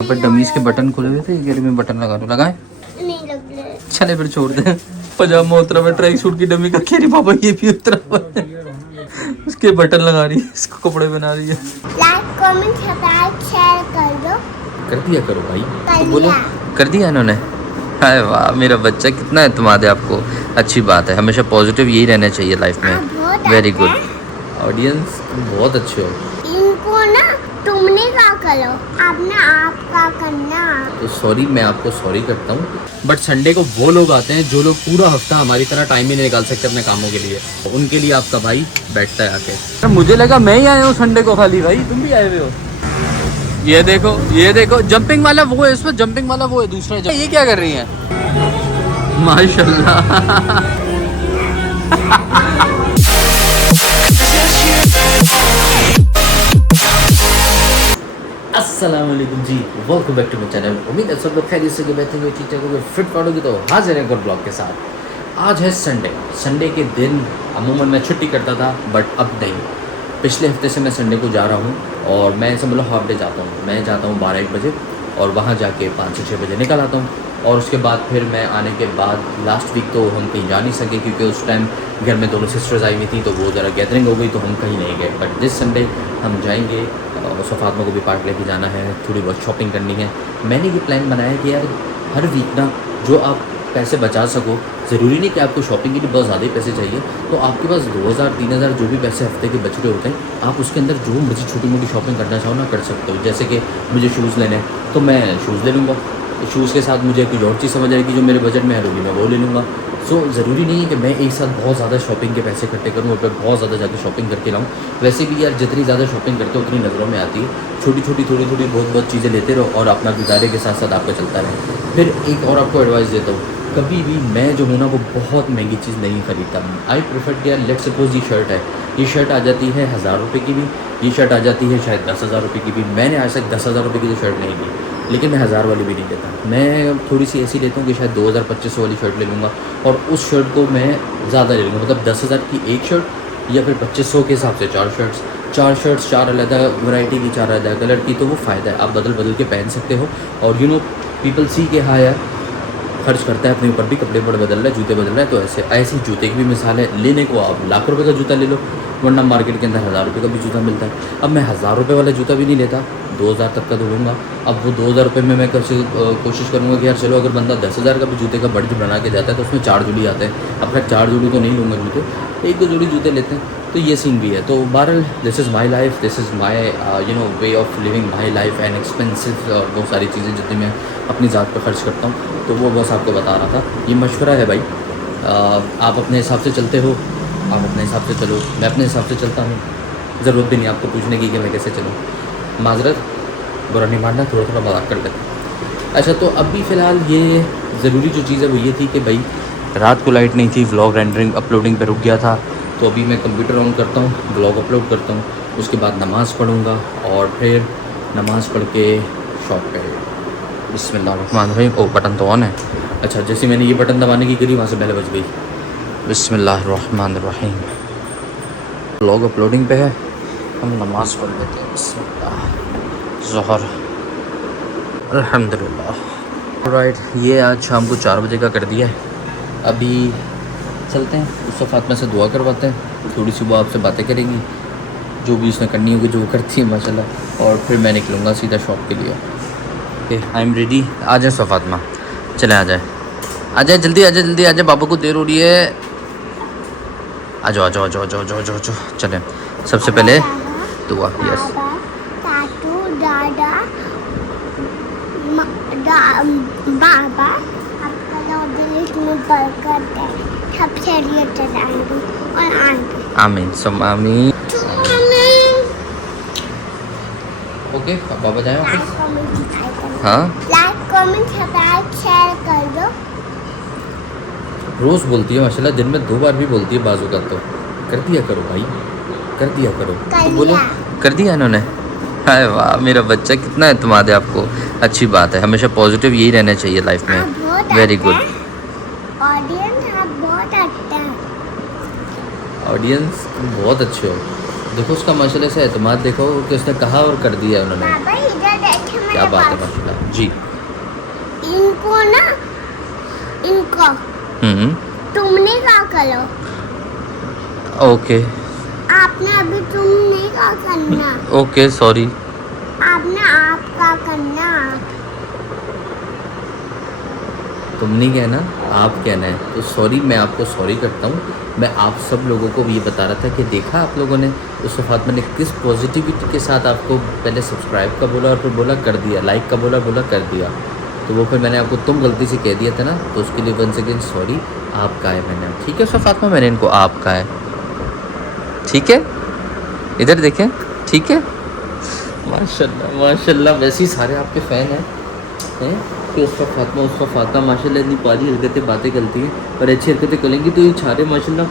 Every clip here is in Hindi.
यहाँ पर डमीज के बटन खुले हुए थे, ये कह रही मैं बटन लगा दूँ, लगाए नहीं लग रहा है। चले फिर छोड़ दे। पजामा उतरा हुआ, ट्रैक सूट की डमी का, कह रही पापा ये भी उतरा हुआ है। उसके बटन लगा रही है, इसको कपड़े बना रही है। लाइक कमेंट सब्सक्राइब शेयर कर दो। कर दिया करो भाई, कर तो बोलो दिया। कर दिया इन्होंने। हाय वाह, मेरा बच्चा कितना एतमाद है आपको। अच्छी बात है, हमेशा पॉजिटिव यही रहना चाहिए लाइफ आप में। बहुत वेरी अच्छे गुड हैं। ऑडियंस, तुम बहुत अच्छे हो। इनको ना तुमने क्या करो, आपने आप का करना। तो सॉरी, मैं आपको सॉरी करता हूँ। बट संडे को वो लोग आते हैं जो लोग पूरा हफ्ता हमारी तरह टाइम ही नहीं निकाल सकते अपने कामों के लिए, तो उनके लिए आपका भाई बैठता है आके। मुझे लगा मैं ही आया हूँ संडे को खाली, भाई तुम भी आए हुए हो। ये देखो जंपिंग वाला वो है, इसमें जंपिंग वाला वो है दूसरा। ये क्या कर रही है? माशाल्लाह। अस्सलाम वालेकुम जी, welcome back to my channel. उम्मीद है सब लोग खैरियत से बैठे हुए, ठीक ठाक होंगे, फिट पड़ोगे। तो हाजिर है एक और ब्लॉग के साथ। आज है संडे के दिन अमूमन मैं छुट्टी करता था, बट अब नहीं। पिछले हफ्ते से मैं संडे को जा रहा हूँ और मैं समझ लो हाफ डे जाता हूँ। मैं जाता हूँ 12-1 बजे और वहाँ जाके 5 से 6 बजे निकल आता हूँ। और उसके बाद फिर मैं आने के बाद लास्ट वीक तो हम कहीं जा नहीं सके, क्योंकि उस टाइम घर में दोनों सिस्टर्स आई हुई थी, तो वो ज़रा गैदरिंग हो गई, तो हम कहीं नहीं गए। बट दिस संडे हम जाएंगे। सफ़ातमा को भी पार्क लेके जाना है, थोड़ी बहुत शॉपिंग करनी है। मैंने ये प्लान बनाया कि यार हर वीक ना जो आप पैसे बचा सको, ज़रूरी नहीं कि आपको शॉपिंग के लिए बहुत ज़्यादा ही पैसे चाहिए, तो आपके पास 2000-3000 जो भी पैसे हफ्ते के बच रहे होते हैं, आप उसके अंदर जो मर्जी छोटी मोटी शॉपिंग करना चाहो ना कर सकते हो। जैसे कि मुझे शूज़ लेने हैं तो मैं शूज़ ले लूँगा, शूज़ के साथ मुझे कुछ और चीज़ समझ आएगी जो मेरे बजट में है, मैं वो ले लूँगा। सो ज़रूरी नहीं है कि मैं एक साथ बहुत ज़्यादा शॉपिंग के पैसे इकट्ठे करूँ और मैं बहुत ज़्यादा जाकर शॉपिंग करके लाऊँ। वैसे भी यार जितनी ज़्यादा शॉपिंग करते हो उतनी नज़रों में आती है। छोटी छोटी थोड़ी बहुत चीज़ें लेते रहो और अपना गुजारे के साथ साथ आपका चलता रहे। फिर एक और आपको एडवाइस देता हूँ, कभी भी मैं जो हूँ ना वो बहुत महंगी चीज़ नहीं खरीदता। आई प्रेफर कि यार लेट्स सपोज ये शर्ट है, ये शर्ट आ जाती है 1000 रुपये की भी, ये शर्ट आ जाती है शायद 10,000 रुपये की भी। मैंने आज तक 10,000 रुपये की तो शर्ट नहीं ली, लेकिन मैं 1000 वाली भी नहीं लेता। मैं थोड़ी सी ऐसी लेता हूँ कि शायद 2000-2500 वाली शर्ट ले लूँगा और उस शर्ट को मैं ज़्यादा ले लूँगा। मतलब 10,000 की एक शर्ट या फिर 2500 के हिसाब से 4 शर्ट्स 4 अलग वैरायटी की, 4 अलग कलर की, तो वो फ़ायदा है। आप बदल बदल के पहन सकते हो। और यू नो पीपल सी के हाँ यार खर्च करता है अपने ऊपर भी, कपड़े पर बदल रहा है, जूते बदल रहा है, तो ऐसे जूते की भी मिसाल है। लेने को आप लाख रुपए का जूता ले लो, वरना मार्केट के अंदर 1000 रुपये का भी जूता मिलता है। अब मैं 1000 रुपये वाला जूता भी नहीं लेता, 2000 तक का तो लूँगा। अब वो 2000 रुपये में मैं कोशिश करूँगा कि यार चलो अगर बंदा 10,000 का भी जूते का बड्ज बना के जाता है तो उसमें 4 जोड़ी आते हैं। अब खैर 4 जोड़ी तो नहीं लूँगा जूते, 1-2 जोड़ी जूते लेते हैं। तो ये सीन भी है। तो बहरहाल this is my life, this is my way of living my life and expensive और बहुत सारी चीज़ें जितनी मैं अपनी ज़ात पर खर्च करता हूँ, तो वो बस आपको बता रहा था। ये मशवरा है भाई, आप अपने हिसाब से चलते हो, आप अपने हिसाब से चलो, मैं अपने हिसाब से चलता हूँ। ज़रूरत भी नहीं आपको पूछने की कि मैं कैसे चलूँ। माजरत, बुरा नहीं मानना, थोड़ा मजाक कर लेते। अच्छा, तो अभी फ़िलहाल ये ज़रूरी जो चीज़ है वो ये थी कि भाई रात को लाइट नहीं थी, व्लॉग रेंडरिंग अपलोडिंग पे रुक गया था, तो अभी मैं कंप्यूटर ऑन करता हूँ, व्लॉग अपलोड करता हूँ, उसके बाद नमाज़ पढ़ूँगा और फिर नमाज़ पढ़ के शॉप पे बिस्मिल्लाहिर्रहमानिर्रहीम। ओ बटन तो ऑन है। अच्छा, जैसे मैंने ये बटन दबाने की करी, वहाँ से पहले बज गई। बिस्मिल्लाहिर्रहमानिर्रहीम। व्लॉग अपलोडिंग पे है, हम नमाज़ पढ़ लेते हैं। बिस्मिल्लाह, ज़ोहर, अल्हम्दुलिल्लाह। राइट, ये आज शाम को 4 बजे का कर दिया है। अभी चलते हैं, उस फातिमा से दुआ करवाते हैं, थोड़ी सी वो आपसे बातें करेंगी, जो भी उसने करनी होगी, जो वो करती है माशाल्लाह, और फिर मैं निकलूँगा सीधा शॉप के लिए। Okay, I am ready. आ जाए फातिमा, चले आ जाए जल्दी, आ जाए, बाबा को देर हो रही है। आ जाओ। चलें, सबसे पहले दुआ। यस, चाचू, दादा, बाबा, आपका दिल में बरकत है, सब शरीयत चलाएंगे और आएंगे। आमीन सुम आमीन। ओके, अब बाबा जाए ऑफिस। हाँ, लाइक कमेंट सब्सक्राइब शेयर कर दो। रोज़ बोलती है माशाल्लाह, दिन में 2 बार भी बोलती है बाजू का, तो कर दिया करो भाई, कर दिया करो। तो बोलो कर दिया इन्होंने। हाय वाह, मेरा बच्चा कितना एतमाद है आपको। अच्छी बात है, हमेशा पॉजिटिव यही रहना चाहिए लाइफ में। वेरी गुड ऑडियंस, आप बहुत अच्छे हैं। ऑडियंस, तुम बहुत अच्छे हो। देखो उसका माशाल्लाह से एतमाद, देखो कि उसने कहा और कर दिया उन्होंने। बाबा इधर देखे, मैं क्या बात है माशाल्लाह जी। इनको ना, इनको तुमने क्या करो, ओके आपने अभी तुम नहीं क्या करना, ओके सॉरी। आपने आप क्या करना। तुम नहीं कहना, आप कहना है। तो सॉरी, मैं आपको सॉरी करता हूँ। मैं आप सब लोगों को ये बता रहा था कि देखा आप लोगों ने उस वफ़ात मैंने किस पॉजिटिविटी के साथ आपको पहले सब्सक्राइब का बोला और फिर बोला कर दिया, लाइक का बोला कर दिया। तो वो फिर मैंने आपको तुम गलती से कह दिया था ना, तो उसके लिए वंस अगेन सॉरी। आपका है मैंने, ठीक है उस वफ़ात में मैंने इनको आपका है, ठीक है। इधर देखें, ठीक है। माशाल्लाह माशाल्लाह, वैसे ही सारे आपके फ़ैन हैं कि उसका फातिमा माशाल्लाह इतनी प्यारी हरकतें बातें करती हैं और अच्छी हरकतें करेंगी तो ये सारे माशाल्लाह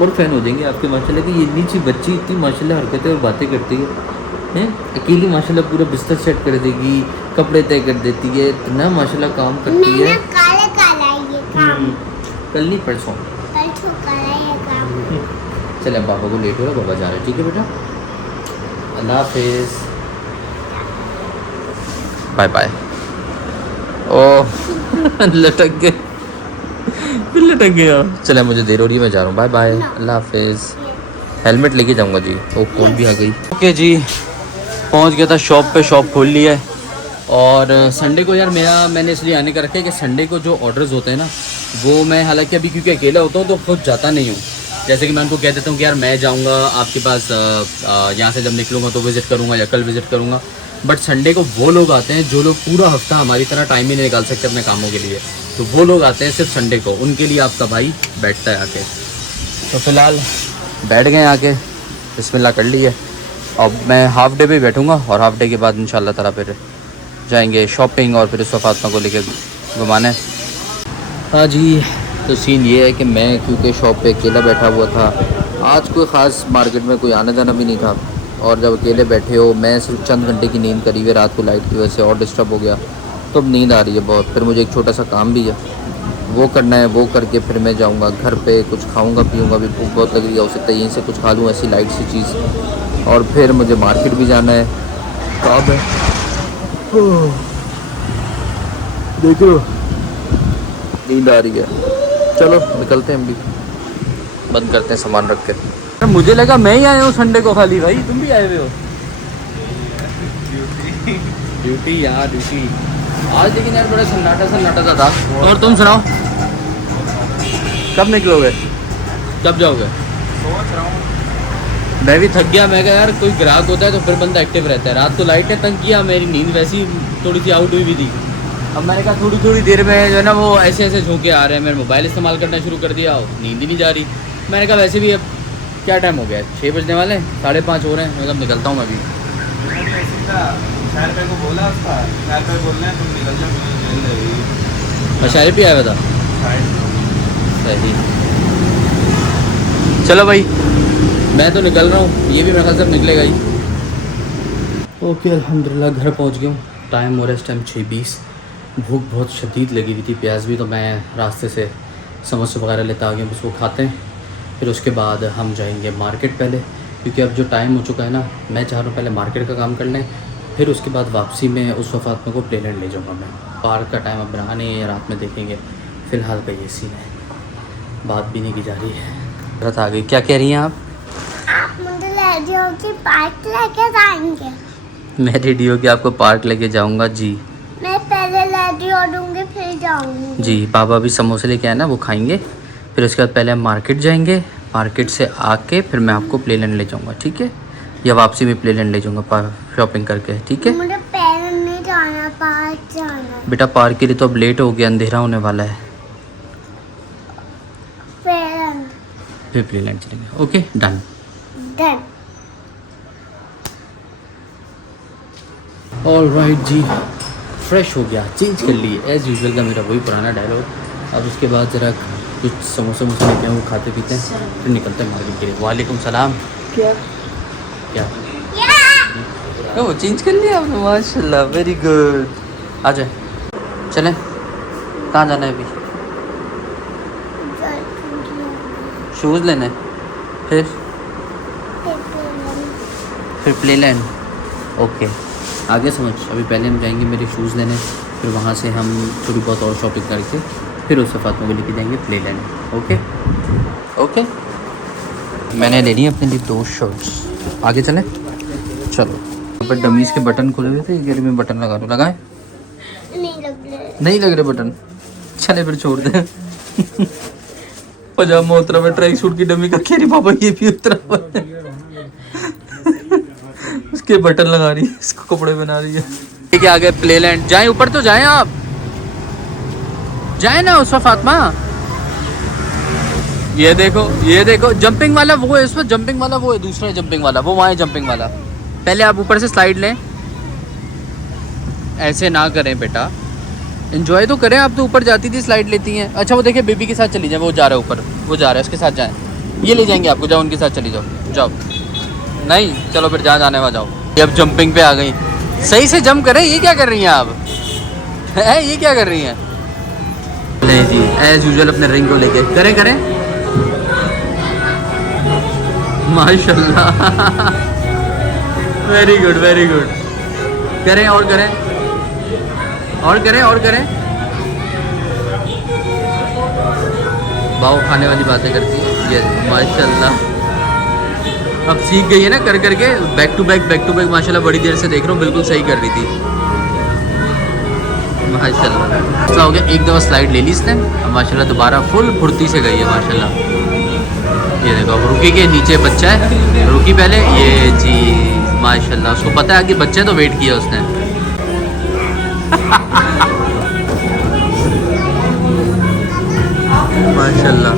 और फ़ैन हो जाएंगे आपके माशाल्लाह कि ये इतनी सी बच्ची इतनी माशाल्लाह हरकतें और बातें करती है अकेली माशाल्लाह पूरा बिस्तर सेट कर देगी, कपड़े तय कर देती है, इतना माशाल्लाह काम करती है। काले काला ये काम, कल नहीं परसों कल तो काला ये काम। चले अब पापा को लेट हो रहा, पापा जा रहे हैं, ठीक है बेटा, अल्लाह हाफिज़, बाय बाय। ओह लटक गए, लटक गया। चले मुझे देर हो रही है, मैं जा रहा हूँ, बाय बाय, अल्लाह हाफिज़। हेलमेट लेके जाऊँगा जी। वो कौन भी आ गई। ओके जी, पहुँच गया था शॉप पे, शॉप खोल लिया है। और संडे को यार मैंने इसलिए आने का रखा है कि संडे को जो ऑर्डर्स होते हैं ना, वो मैं हालांकि अभी क्योंकि अकेला होता हूँ तो खुद जाता नहीं हूँ। जैसे कि मैं उनको कह देता हूँ कि यार मैं जाऊँगा आपके पास, यहाँ से जब निकलूँगा तो विज़िट करूँगा या कल विज़िट करूँगा। बट संडे को वो लोग आते हैं जो लोग पूरा हफ्ता हमारी तरह टाइम ही नहीं निकाल सकते अपने कामों के लिए, तो वो लोग आते हैं सिर्फ संडे को, उनके लिए आपका भाई बैठता है आके। तो फ़िलहाल बैठ गए आके, बिस्मिल्लाह कर ली है। अब मैं हाफ़ डे पे बैठूँगा और हाफ़ डे के बाद इंशाल्लाह ताला फिर जाएंगे शॉपिंग और फिर उस फातिमा को लेके घुमाने। हाँ जी, तो सीन ये है कि मैं क्योंकि शॉप पे अकेला बैठा हुआ था, आज कोई ख़ास मार्केट में कोई आना जाना भी नहीं था, और जब अकेले बैठे हो, मैं सिर्फ चंद घंटे की नींद करी हुई रात को लाइट की वजह से और डिस्टर्ब हो गया, तो अब नींद आ रही है बहुत। फिर मुझे एक छोटा सा काम भी है, वो करना है, वो करके फिर मैं जाऊंगा घर पे, कुछ खाऊंगा पीऊंगा, भी भूख बहुत लग रही है, हो सकता है यहीं से कुछ खा लूँ ऐसी लाइट सी चीज़, और फिर मुझे मार्केट भी जाना है। कब है देखो, नींद आ रही है, चलो निकलते हैं, हम भी बंद करते हैं सामान रख के। मुझे लगा मैं ही आया हूँ संडे को खाली, भाई तुम भी आए हुए हो ड्यूटी यार, ड्यूटी आज, लेकिन यार बड़ा सन्नाटा सा था। और तुम सुनाओ, कब निकलोगे, कब जाओगे? सोच रहा हूँ। मैं भी थक गया, मैं कहा यार कोई ग्राहक होता है तो फिर बंदा एक्टिव रहता है। रात को लाइट ने तंग किया, मेरी नींद वैसी थोड़ी सी आउट हुई भी थी। अब मैंने कहा थोड़ी देर में जो है ना वो ऐसे झोंके आ रहे हैं, मेरे मोबाइल इस्तेमाल करना शुरू कर दिया, नींद ही नहीं जा रही। मैंने कहा वैसे भी अब क्या टाइम हो गया, 6 बजने वाले हैं, 5:30 हो रहे हैं, मतलब निकलता हूँ मैं भी। शायर भाई को बोला उसका, शायर भाई बोल रहे हैं तुम निकल जाओ, मुझे नींद लगी। शायरी भी आया हुआ था, शायद सही। चलो भाई मैं तो निकल रहा हूँ, ये भी मेरे ख्याल से निकलेगा ही। ओके अल्हम्दुलिल्लाह घर पहुँच गया हूँ, टाइम हो रहा है इस टाइम 6:20। भूख बहुत शदीद लगी हुई थी, प्याज भी, तो मैं रास्ते से समोसे वगैरह लेता आ गया हूँ, उसको खाते हैं, फिर उसके बाद हम जाएंगे मार्केट पहले, क्योंकि अब जो टाइम हो चुका है ना, मैं चाह रहा हूँ पहले मार्केट का काम कर लें, फिर उसके बाद वापसी में उस फातिमा को प्लेलैंड ले जाऊँगा मैं। पार्क का टाइम अब रहा नहीं है, रात में देखेंगे, फ़िलहाल का ये सीन है, बात भी नहीं की जा रही है। रात आ गई, क्या कह रही हैं आप मुझे रेडियो की पार्क लेके जाएंगे। मैं रेडियो के आपको पार्क लेके जाऊँगा जी। मैं पहले रेडियो दूंगी फिर जाऊंगी जी, पापा भी समोसे लेके आए ना, वो खाएंगे, फिर उसके बाद पहले हम मार्केट जाएंगे, मार्केट से आके फिर मैं आपको प्लेलैंड ले जाऊंगा, ठीक है, या वापसी में प्लेलैंड ले जाऊंगा शॉपिंग करके, ठीक है। मुझे पहले नहीं जाना, पार्क जाना। बेटा पार्क के लिए तो अब लेट हो गया, अंधेरा होने वाला है, फिर प्लेलैंड चलेंगे, ओके डन। ऑलराइट जी, फ्रेश हो गया, चेंज कर लिए एज़ यूजुअल का मेरा वही पुराना डायलॉग। अब उसके बाद ज़रा कुछ समोसे लेते हैं, वो खाते पीते हैं, फिर निकलते हैं मार्केट के लिए। वालेकुम सलाम। क्या वो चेंज कर लिया आपने, माशाल्लाह, वेरी गुड। आ जाए, चलें, कहाँ जाना है अभी? शूज़ लेने, फिर प्लेलैंड, ओके आगे समझ। अभी पहले हम जाएंगे मेरे शूज़ लेने, फिर वहाँ से हम थोड़ी बहुत और शॉपिंग करके फिर उससे फातिमा को लेके जाएंगे प्ले लेने। Okay okay. मैंने ले ली अपने लिए 2 शर्ट्स। आगे चलें, चलो। यहाँ पर डमीज़ के बटन खुले हुए थे, ये में बटन लगा दो। लगाए? नहीं लग रहे बटन। चले फिर छोड़ दे। पजामा उतरा में ट्रैक सूट की डमी का खेरी पापा, ये भी उतरा उसके बटन लगा रही है, इसको कपड़े बना रही है। ठीक है, आगे प्लेलैंड जाएं, ऊपर तो जाएं आप, जाएं ना उसमें फातिमा। ये देखो जंपिंग वाला वो है, इसमें जंपिंग वाला वो है, दूसरा जंपिंग वाला वो, वहाँ है जंपिंग वाला। पहले आप ऊपर से स्लाइड लें, ऐसे ना करें बेटा, एंजॉय तो करें। आप तो ऊपर जाती थी स्लाइड लेती हैं। अच्छा वो देखिए बेबी के साथ चली जाए, वो जा रहा है ऊपर, वो जा रहा है, उसके साथ जाएं, ये ले जाएंगे आपको, जाओ उनके साथ चली जाओ, जाओ। नहीं चलो फिर जहाँ जाने वहाँ जाओ। ये अब जंपिंग पे आ गई, सही से जंप करें। ये क्या कर रही हैं आप? है ये क्या कर रही हैं? नहीं जी, एज यूजुअल अपने रिंग को लेके करें। माशाल्लाह, वेरी गुड करें और करें। बाव खाने वाली बातें करती है ये, माशाल्लाह। अब सीख गई है ना कर करके, बैक टू बैक माशाल्लाह। बड़ी देर से देख रहा हूँ, बिल्कुल सही कर रही थी माशाल्लाह। ऐसा हो गया, एक दफ़ा स्लाइड ले ली इसने, अब माशाल्लाह दोबारा फुल फुर्ती से गई है माशाल्लाह। ये देखो अब रुकी के नीचे बच्चा है, रुकी पहले, ये जी माशाल्लाह। उसको पता है कि बच्चे तो वेट किया उसने। माशाल्लाह